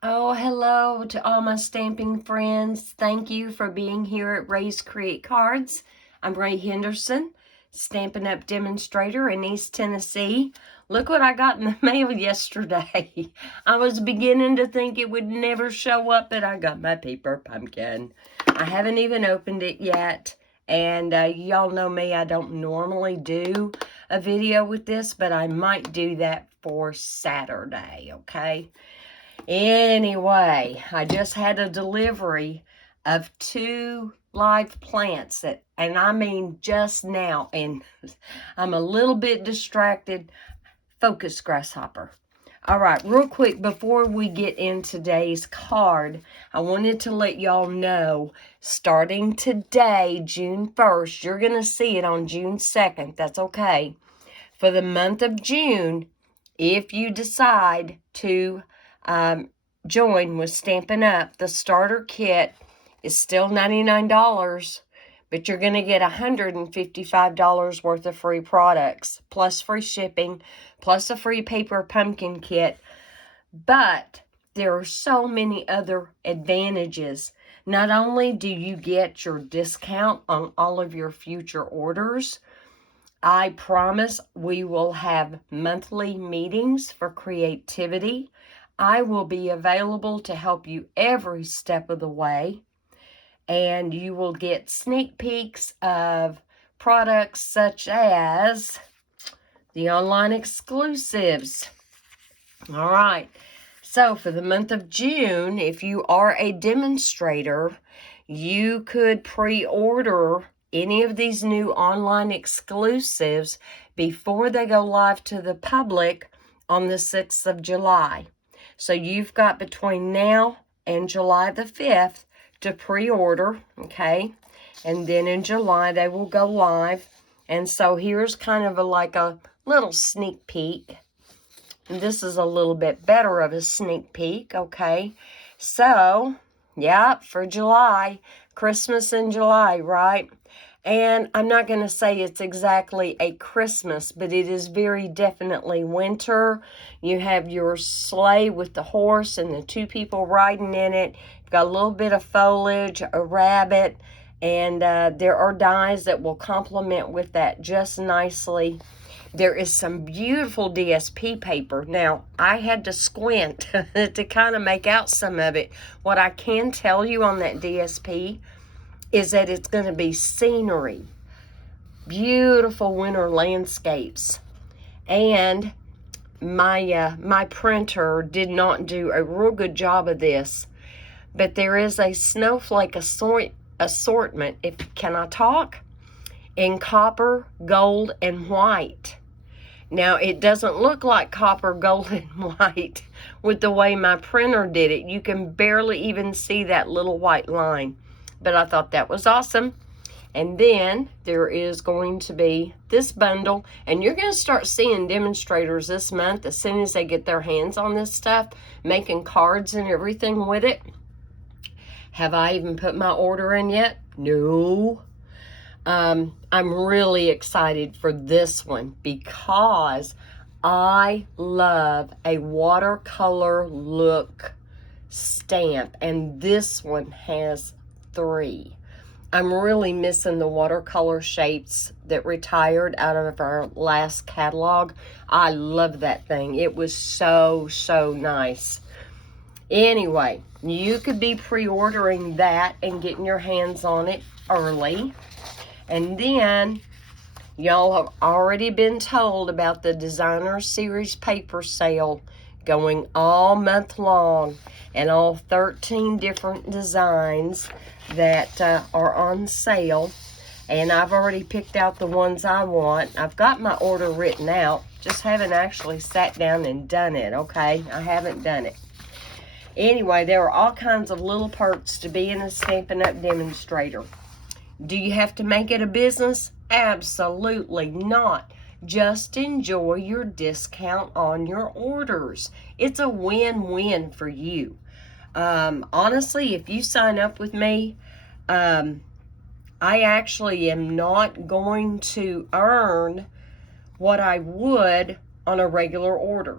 Oh, hello to all my stamping friends. Thank you for being here at Ray's Create Cards. I'm Ray Henderson, Stampin' Up demonstrator in East Tennessee. Look what I got in the mail yesterday. I was beginning to think it would never show up, but I got my paper pumpkin. I haven't even opened it yet. And y'all know me, I don't normally do a video with this, but I might do that for Saturday, okay? Anyway, I just had a delivery of 2 live plants and I mean just now, and I'm a little bit distracted. Focus, grasshopper. All right, real quick, before we get in today's card, I wanted to let y'all know, starting today, June 1st, you're going to see it on June 2nd. That's okay. For the month of June, if you decide to join with Stampin' Up, the starter kit is still $99, but you're going to get $155 worth of free products, plus free shipping, plus a free paper pumpkin kit. But there are so many other advantages. Not only do you get your discount on all of your future orders, I promise we will have monthly meetings for creativity. I will be available to help you every step of the way. And you will get sneak peeks of products such as the online exclusives. All right. So for the month of June, if you are a demonstrator, you could pre-order any of these new online exclusives before they go live to the public on the 6th of July. So you've got between now and July the 5th to pre-order, okay? And then in July they will go live. And so here's kind of like a little sneak peek. And this is a little bit better of a sneak peek, okay? So, yeah, for July, Christmas in July, right? And I'm not going to say it's exactly a Christmas, but it is very definitely winter. You have your sleigh with the horse and the 2 people riding in it. You've got a little bit of foliage, a rabbit, and there are dies that will complement with that just nicely. There is some beautiful DSP paper. Now, I had to squint to kind of make out some of it. What I can tell you on that DSP is that it's going to be scenery, beautiful winter landscapes. And my printer did not do a real good job of this, but there is a snowflake assortment, can I talk? In copper, gold, and white. Now, it doesn't look like copper, gold, and white with the way my printer did it. You can barely even see that little white line. But I thought that was awesome. And then there is going to be this bundle. And you're going to start seeing demonstrators this month as soon as they get their hands on this stuff, making cards and everything with it. Have I even put my order in yet? No. I'm really excited for this one because I love a watercolor look stamp, and this one has 3. I'm really missing the watercolor shapes that retired out of our last catalog. I love that thing. It was so nice. Anyway, you could be pre-ordering that and getting your hands on it early. And then, y'all have already been told about the Designer Series paper sale going all month long, and all 13 different designs that are on sale. And I've already picked out the ones I want. I've got my order written out, just haven't actually sat down and done it, okay? I haven't done it. Anyway, there are all kinds of little perks to being a Stampin' Up demonstrator. Do you have to make it a business? Absolutely not. Just enjoy your discount on your orders. It's a win-win for you. Honestly, if you sign up with me, I actually am not going to earn what I would on a regular order.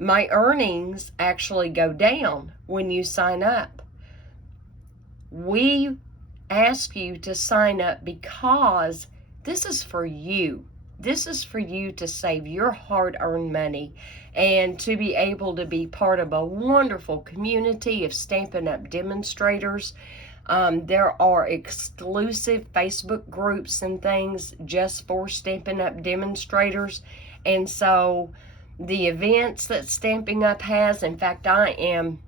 my earnings actually go down when you sign up. We ask you to sign up because this is for you. This is for you to save your hard-earned money and to be able to be part of a wonderful community of Stampin' Up! Demonstrators. There are exclusive Facebook groups and things just for Stampin' Up! Demonstrators. And so the events that Stampin' Up! Has, in fact, I am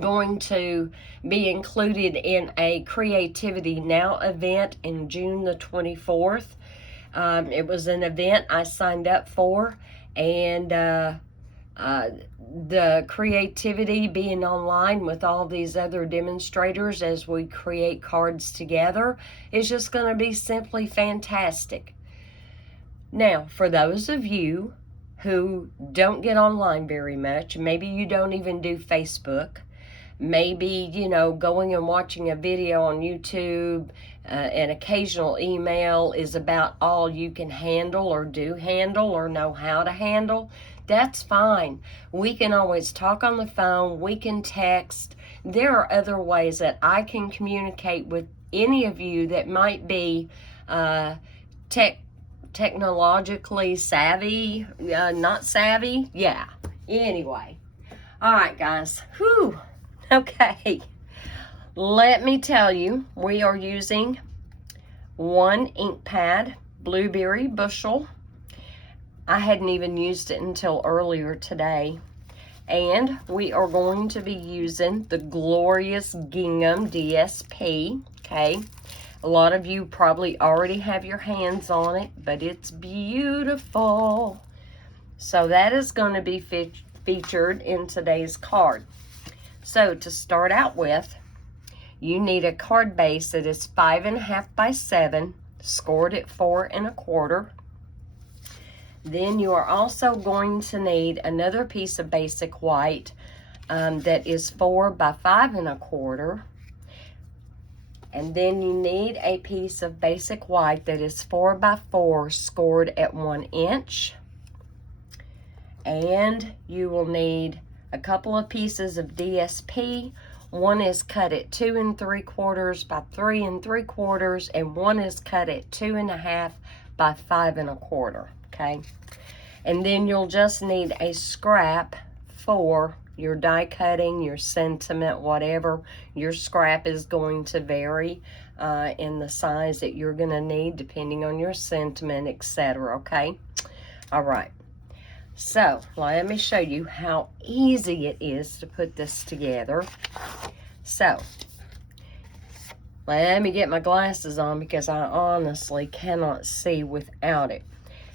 going to be included in a Creativity Now event in June the 24th. It was an event I signed up for, and the creativity being online with all these other demonstrators as we create cards together is just going to be simply fantastic. Now, for those of you who don't get online very much, maybe you don't even do Facebook, maybe, going and watching a video on YouTube, an occasional email is about all you can handle or do handle or know how to handle, that's fine. We can always talk on the phone, we can text. There are other ways that I can communicate with any of you that might be technologically savvy, not savvy, yeah. Anyway, all right, guys, whew. Okay, let me tell you, we are using one ink pad, Blueberry Bushel. I hadn't even used it until earlier today. And we are going to be using the Glorious Gingham DSP, okay? A lot of you probably already have your hands on it, but it's beautiful. So that is going to be featured in today's card. So to start out with, you need a card base that is 5.5 by 7, scored at 4 1/4. Then you are also going to need another piece of basic white that is 4 by 5 1/4. And then you need a piece of basic white that is 4 by 4, scored at 1 inch. And you will need a couple of pieces of DSP. One is cut at 2 3/4 by 3 3/4, and one is cut at 2 1/2 by 5 1/4. Okay, and then you'll just need a scrap for your die cutting, your sentiment, whatever. Your scrap is going to vary in the size that you're going to need depending on your sentiment, etc. Okay, all right. So let me show you how easy it is to put this together. So let me get my glasses on because I honestly cannot see without it.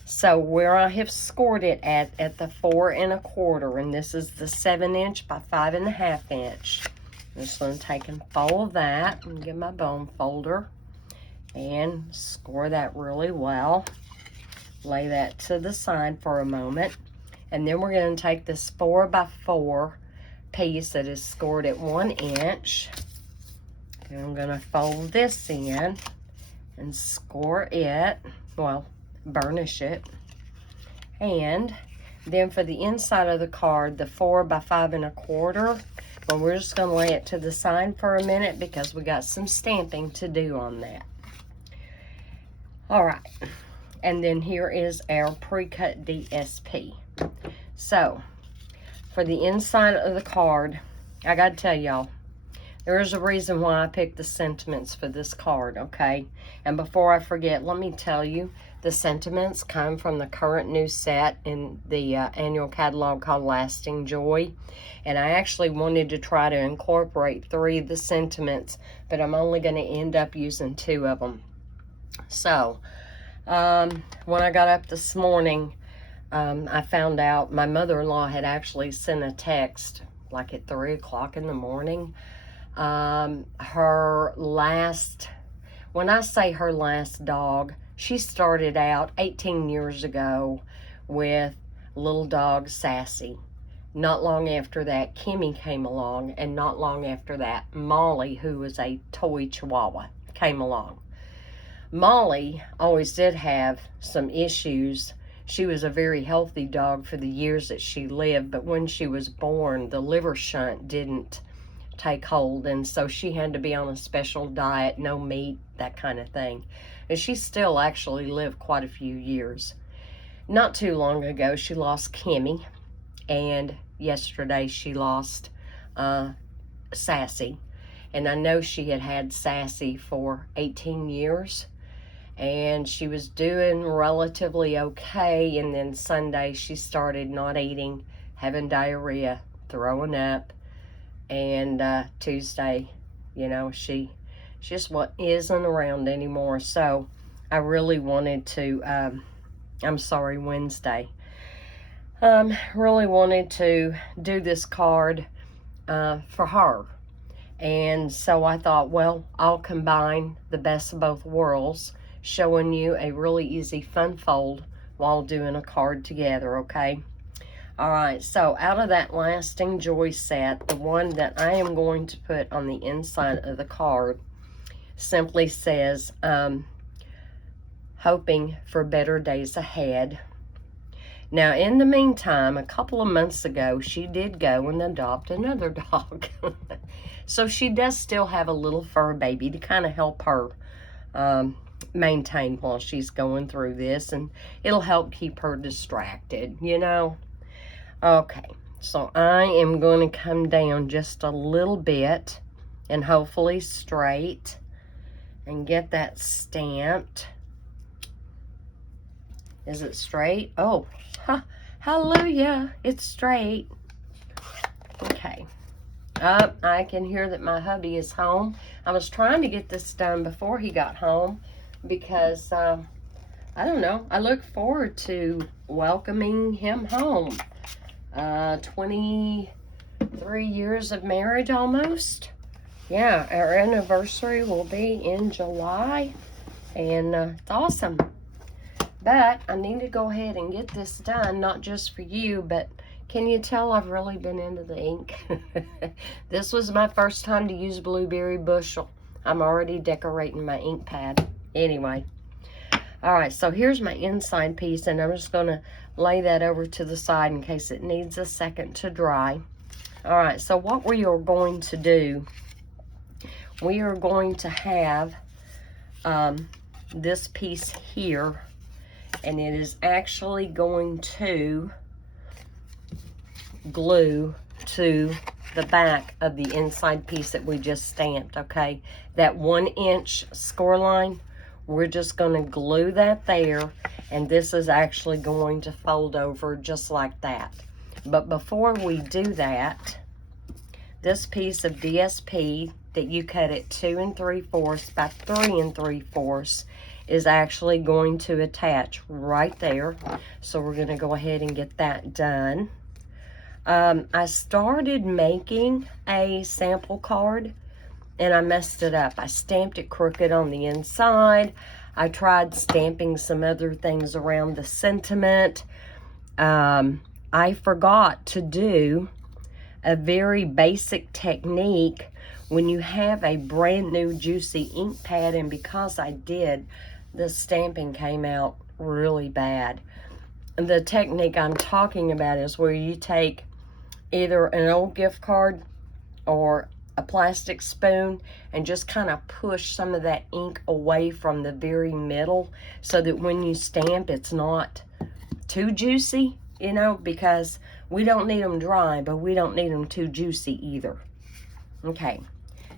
So where I have scored it at the 4 1/4, and this is the 7 inch by 5 1/2 inch. I'm just going to take and fold that and get my bone folder and score that really well. Lay that to the side for a moment. And then we're going to take this 4 by 4 piece that is scored at 1 inch. And I'm going to fold this in and score it, well, burnish it. And then for the inside of the card, the 4 by 5 1/4, well, we're just going to lay it to the side for a minute because we got some stamping to do on that. All right. And then here is our pre-cut DSP. So, for the inside of the card, I got to tell y'all, there is a reason why I picked the sentiments for this card, okay? And before I forget, let me tell you, the sentiments come from the current new set in the annual catalog called Lasting Joy. And I actually wanted to try to incorporate 3 of the sentiments, but I'm only going to end up using 2 of them. So, when I got up this morning, I found out my mother-in-law had actually sent a text like at 3 o'clock in the morning. Her last, when I say her last dog, she started out 18 years ago with little dog Sassy. Not long after that, Kimmy came along, and not long after that, Molly, who was a toy Chihuahua, came along. Molly always did have some issues. She was a very healthy dog for the years that she lived, but when she was born, the liver shunt didn't take hold, and so she had to be on a special diet, no meat, that kind of thing. And she still actually lived quite a few years. Not too long ago, she lost Kimmy, and yesterday she lost Sassy. And I know she had had Sassy for 18 years, and she was doing relatively okay, and then Sunday she started not eating, having diarrhea, throwing up, and Tuesday, you know, she just isn't around anymore. So I really wanted to, Wednesday, really wanted to do this card for her. And so I thought, well, I'll combine the best of both worlds, showing you a really easy fun fold while doing a card together, okay? All right, so out of that Lasting Joy set, the one that I am going to put on the inside of the card simply says, hoping for better days ahead. Now, in the meantime, a couple of months ago, she did go and adopt another dog. So she does still have a little fur baby to kind of help her maintain while she's going through this, and it'll help keep her distracted, you know. Okay, so I am going to come down just a little bit and hopefully straight and get that stamped. Is it straight? Oh, hallelujah, it's straight. Okay. I can hear that my hubby is home. I was trying to get this done before he got home because, I don't know, I look forward to welcoming him home. 23 years of marriage almost. Yeah, our anniversary will be in July, and it's awesome. But I need to go ahead and get this done, not just for you, but can you tell I've really been into the ink? This was my first time to use Blueberry Bushel. I'm already decorating my ink pad. Anyway. All right, so here's my inside piece, and I'm just going to lay that over to the side in case it needs a second to dry. All right, so what we are going to do, we are going to have this piece here, and it is actually going to glue to the back of the inside piece that we just stamped, okay? That 1 inch score line, we're just going to glue that there, and this is actually going to fold over just like that. But before we do that, this piece of DSP that you cut at 2 3/4 by 3 3/4 is actually going to attach right there. So we're going to go ahead and get that done. I started making a sample card, and I messed it up. I stamped it crooked on the inside. I tried stamping some other things around the sentiment. I forgot to do a very basic technique when you have a brand new juicy ink pad, and because I did, the stamping came out really bad. And the technique I'm talking about is where you take either an old gift card or a plastic spoon and just kind of push some of that ink away from the very middle so that when you stamp, it's not too juicy, you know, because we don't need them dry, but we don't need them too juicy either. Okay,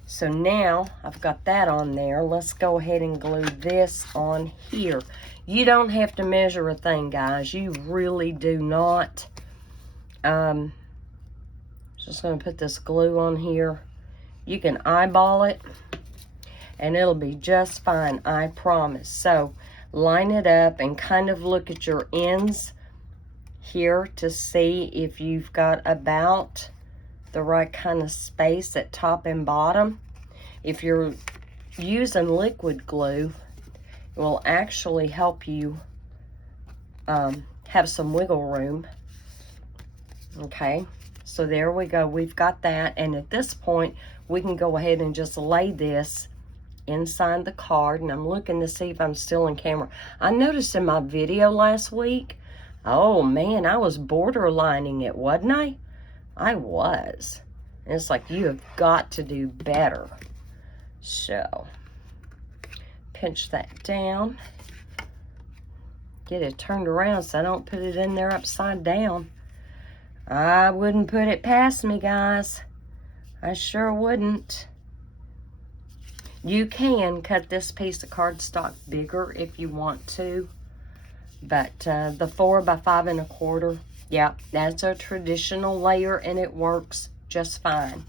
so now I've got that on there. Let's go ahead and glue this on here. You don't have to measure a thing, guys. You really do not. Just going to put this glue on here. You can eyeball it, and it'll be just fine, I promise. So line it up and kind of look at your ends here to see if you've got about the right kind of space at top and bottom. If you're using liquid glue, it will actually help you have some wiggle room. Okay, so there we go. We've got that, and at this point, we can go ahead and just lay this inside the card, and I'm looking to see if I'm still in camera. I noticed in my video last week, Oh man, I was borderlining it, wasn't I? I was. And it's like, you have got to do better. So, pinch that down. Get it turned around so I don't put it in there upside down. I wouldn't put it past me, guys. I sure wouldn't. You can cut this piece of cardstock bigger if you want to. But the 4 by 5 1/4, yeah, that's a traditional layer and it works just fine.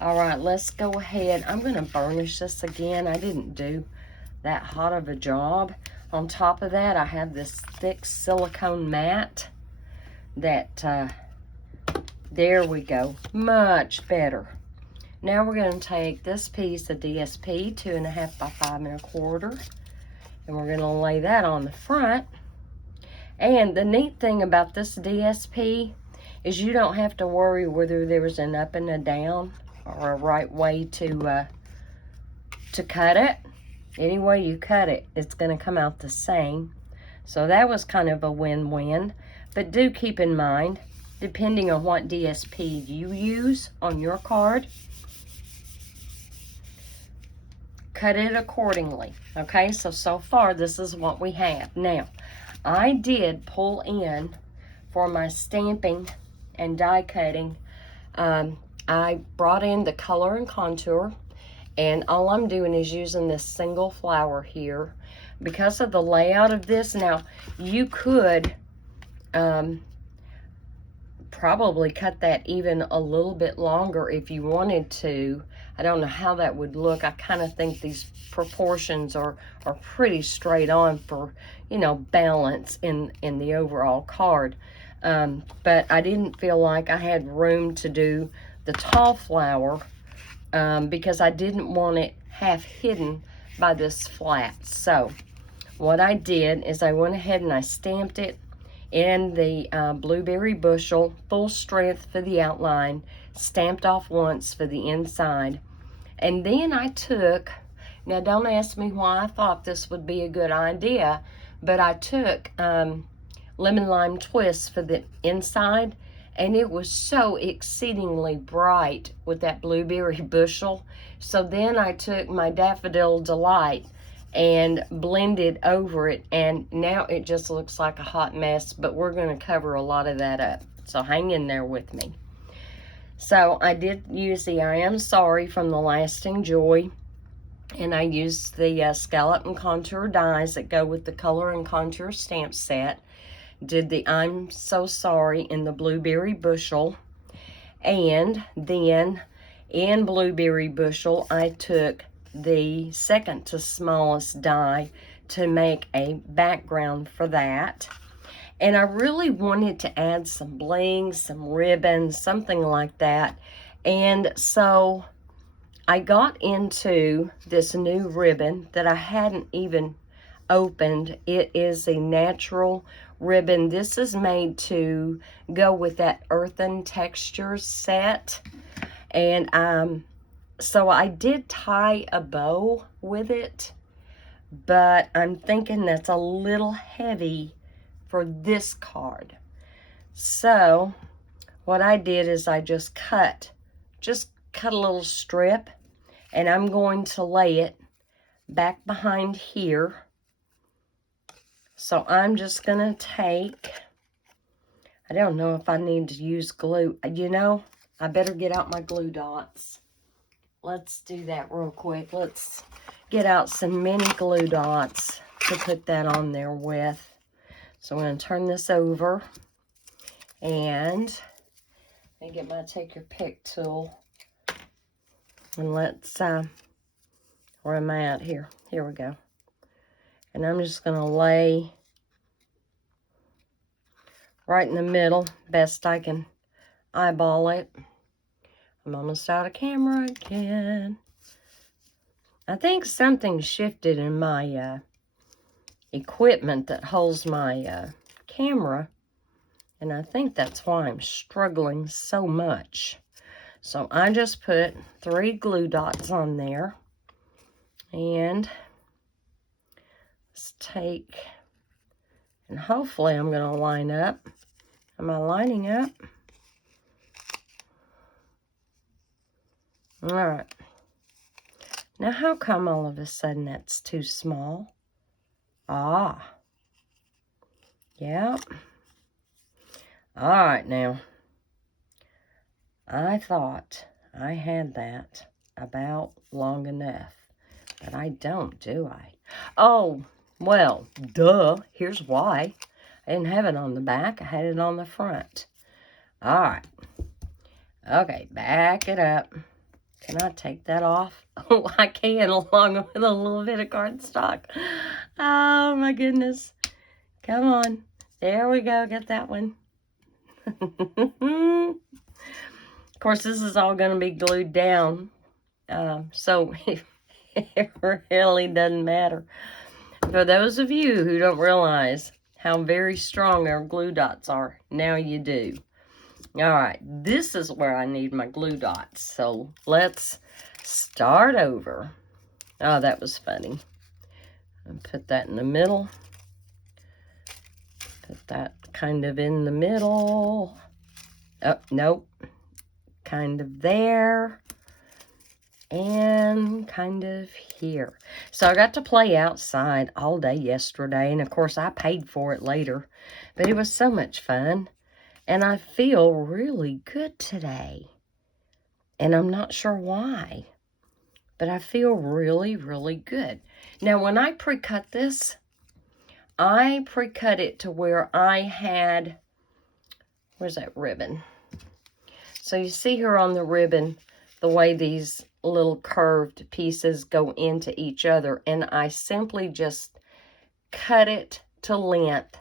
All right, let's go ahead. I'm going to burnish this again. I didn't do that hot of a job. On top of that, I have this thick silicone mat that, there we go, much better. Now we're going to take this piece of DSP, 2.5 by 5 1/4, and we're going to lay that on the front. And the neat thing about this DSP is you don't have to worry whether there's an up and a down or a right way to cut it. Any way you cut it, it's going to come out the same. So that was kind of a win-win. But do keep in mind, depending on what DSP you use on your card, cut it accordingly. Okay, so far this is what we have. Now, I did pull in for my stamping and die cutting. I brought in the color and contour, and all I'm doing is using this single flower here. Because of the layout of this, now you could probably cut that even a little bit longer if you wanted to. I don't know how that would look. I kind of think these proportions are pretty straight on for, you know, balance in the overall card. But I didn't feel like I had room to do the tall flower because I didn't want it half hidden by this flat. So what I did is I went ahead and I stamped it in the blueberry bushel, full strength for the outline, stamped off once for the inside. And then I took, now don't ask me why I thought this would be a good idea, but I took lemon lime twist for the inside, and it was so exceedingly bright with that blueberry bushel. So then I took my Daffodil Delight and blended over it, and now it just looks like a hot mess, but we're going to cover a lot of that up. So hang in there with me. So I did use the I Am Sorry from the Lasting Joy, and I used the scallop and contour dies that go with the color and contour stamp set. Did the I'm So Sorry in the blueberry bushel, and then in blueberry bushel I took the second to smallest die to make a background for that. And I really wanted to add some bling, some ribbons, something like that. And so I got into this new ribbon that I hadn't even opened. It is a natural ribbon. This is made to go with that earthen texture set. And so I did tie a bow with it, but I'm thinking that's a little heavy for this card. So what I did is I just cut a little strip, and I'm going to lay it back behind here. So I'm just gonna take, I don't know if I need to use glue. You know, I better get out my glue dots. Let's do that real quick. Let's get out some mini glue dots to put that on there with. So I'm going to turn this over, and I get my Take Your Pick tool, and let's, where am I at here? Here we go. And I'm just going to lay right in the middle, best I can eyeball it. I'm almost out of camera again. I think something shifted in my equipment that holds my camera, and I think that's why I'm struggling so much. So I just put 3 glue dots on there, and let's take And hopefully I'm going to line up. Am I lining up? All right. Now, how come all of a sudden that's too small? Ah. Yep. All right, now. I thought I had that about long enough. But I don't, do I? Oh, well, duh. Here's why. I didn't have it on the back. I had it on the front. All right. Okay, back it up. Can I take that off? Oh, I can, along with a little bit of cardstock. Oh, my goodness. Come on. There we go. Get that one. Of course, this is all going to be glued down. So it really doesn't matter. For those of you who don't realize how very strong our glue dots are, now you do. All right, this is where I need my glue dots. So let's start over. Oh, that was funny. And put that in the middle. Put that kind of in the middle. Oh, nope. Kind of there. And kind of here. So I got to play outside all day yesterday. And of course, I paid for it later. But it was so much fun. And I feel really good today. And I'm not sure why. But I feel really, really good. Now, when I pre-cut this, I pre-cut it to where I had, where's that ribbon? So you see here on the ribbon, the way these little curved pieces go into each other. And I simply just cut it to length.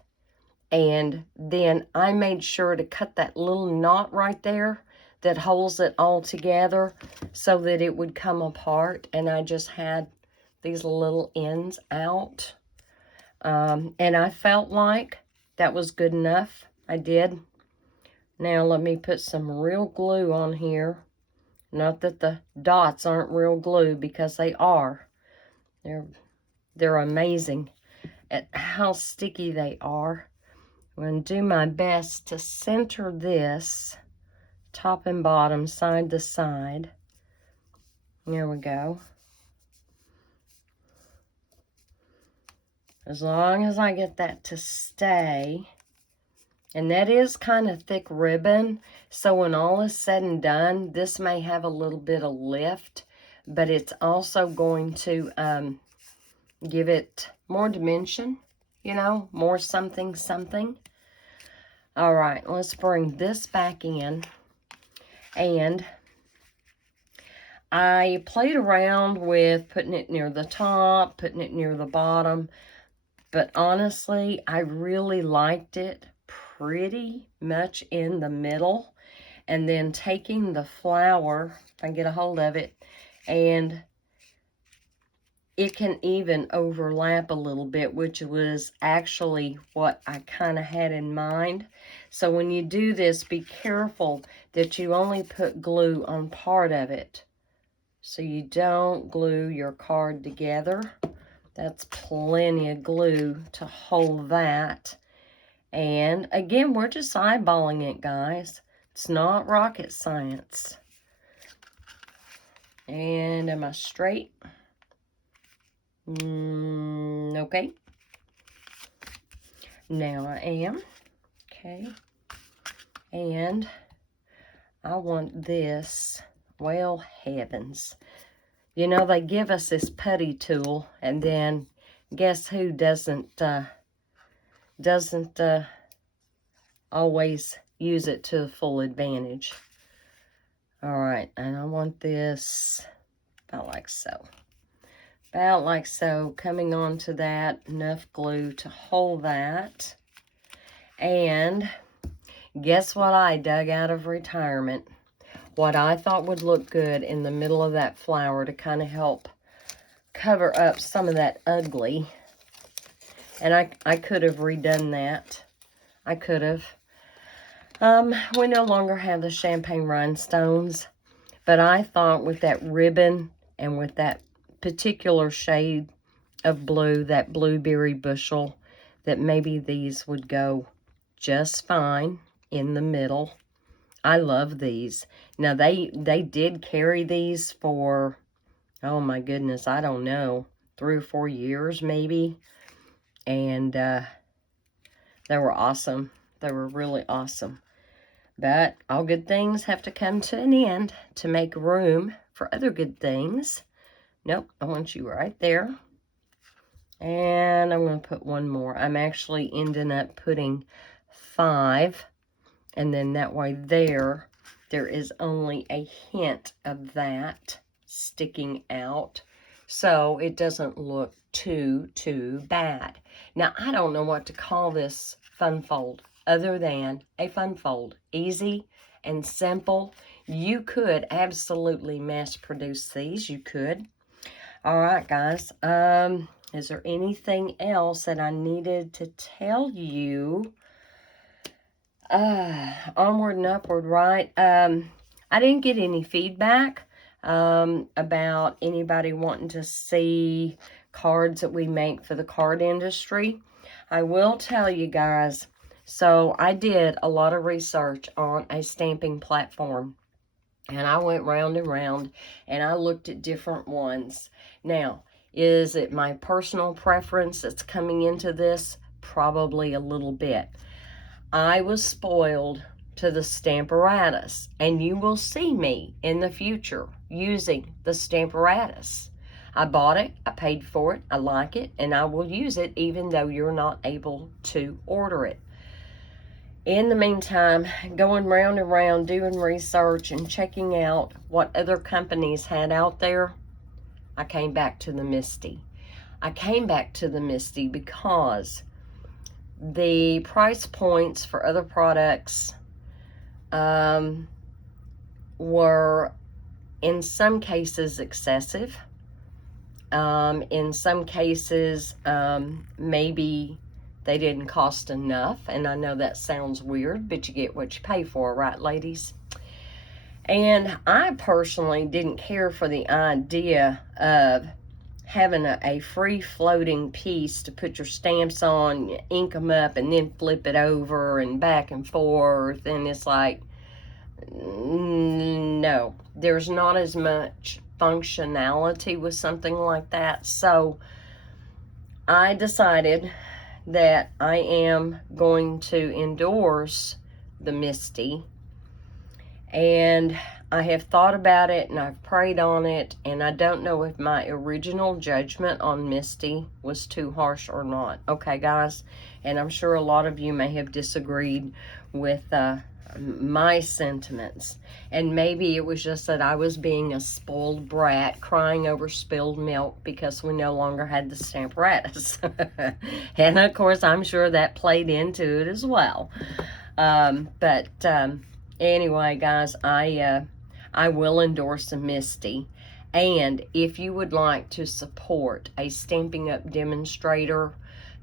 And then I made sure to cut that little knot right there that holds it all together so that it would come apart. And I just had these little ends out. And I felt like that was good enough. I did. Now let me put some real glue on here. Not that the dots aren't real glue, because they are. They're amazing at how sticky they are. I'm going to do my best to center this top and bottom, side to side. There we go. As long as I get that to stay. And that is kind of thick ribbon. So when all is said and done, this may have a little bit of lift. But it's also going to give it more dimension. You know, more something, something. All right, let's bring this back in. And I played around with putting it near the top, putting it near the bottom. But honestly, I really liked it pretty much in the middle. And then taking the flower, if I can get a hold of it, and it can even overlap a little bit, which was actually what I kind of had in mind. So when you do this, be careful that you only put glue on part of it, so you don't glue your card together. That's plenty of glue to hold that. And again, we're just eyeballing it, guys. It's not rocket science. And am I straight? Okay. Now I am. Okay. And I want this. Well, heavens. You know, they give us this putty tool, and then guess who doesn't always use it to full advantage. All right, and I want this about like so. About like so, coming onto that, enough glue to hold that. And guess what I dug out of retirement? What I thought would look good in the middle of that flower to kind of help cover up some of that ugly. And I could have redone that. I could have. We no longer have the champagne rhinestones. But I thought with that ribbon and with that particular shade of blue, that blueberry bushel, that maybe these would go just fine in the middle. I love these. Now, they did carry these for, oh my goodness, I don't know, 3 or 4 years maybe. And they were awesome. They were really awesome. But all good things have to come to an end to make room for other good things. Nope, I want you right there. And I'm going to put one more. I'm actually ending up putting 5. And then that way there is only a hint of that sticking out. So it doesn't look too bad. Now, I don't know what to call this fun fold other than a fun fold. Easy and simple. You could absolutely mass produce these. You could. All right, guys. Is there anything else that I needed to tell you? Onward and upward, right? I didn't get any feedback about anybody wanting to see cards that we make for the card industry. I will tell you guys, so I did a lot of research on a stamping platform, and I went round and round, and I looked at different ones. Now, is it my personal preference that's coming into this? Probably a little bit. I was spoiled to the Stamparatus, and you will see me in the future using the Stamparatus. I bought it, I paid for it, I like it, and I will use it even though you're not able to order it. In the meantime, going round and round, doing research and checking out what other companies had out there, I came back to the Misty. I came back to the Misty because the price points for other products were in some cases excessive. In some cases, maybe they didn't cost enough. And I know that sounds weird, but you get what you pay for, right, ladies? And I personally didn't care for the idea of having a free floating piece to put your stamps on, ink them up, and then flip it over and back and forth. And it's like, no, there's not as much functionality with something like that. So I decided that I am going to endorse the Misty. And I have thought about it and I've prayed on it, and I don't know if my original judgment on Misty was too harsh or not. Okay, guys? And I'm sure a lot of you may have disagreed with my sentiments. And maybe it was just that I was being a spoiled brat, crying over spilled milk because we no longer had the Stamparatus. And of course, I'm sure that played into it as well. Anyway, guys, I will endorse the Misty. And if you would like to support a Stampin' Up demonstrator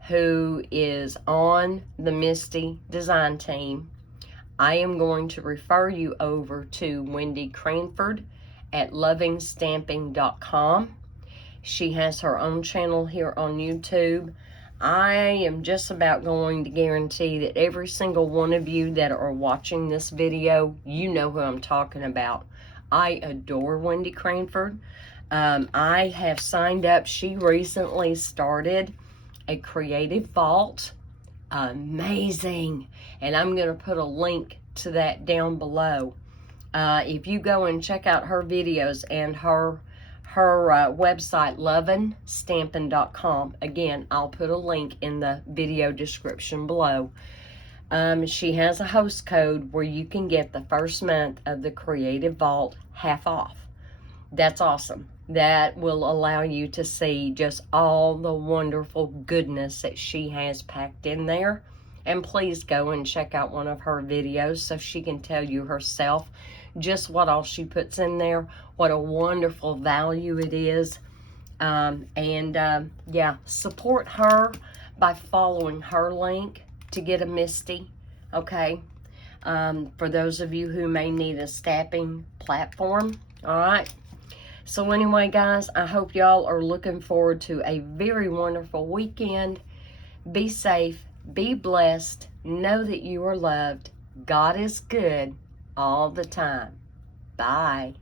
who is on the Misty design team, I am going to refer you over to Wendy Cranford at lovingstamping.com. She has her own channel here on YouTube. I am just about going to guarantee that every single one of you that are watching this video, you know who I'm talking about. I adore Wendy Cranford. I have signed up. She recently started a creative vault. Amazing. And I'm going to put a link to that down below. If you go and check out her videos and her website, lovingstamping.com. Again, I'll put a link in the video description below. She has a host code where you can get the first month of the Creative Vault half off. That's awesome. That will allow you to see just all the wonderful goodness that she has packed in there. And please go and check out one of her videos so she can tell you herself just what all she puts in there, what a wonderful value it is. Yeah, support her by following her link to get a Misty, okay? For those of you who may need a stamping platform, all right? So anyway, guys, I hope y'all are looking forward to a very wonderful weekend. Be safe, be blessed, know that you are loved. God is good all the time. Bye.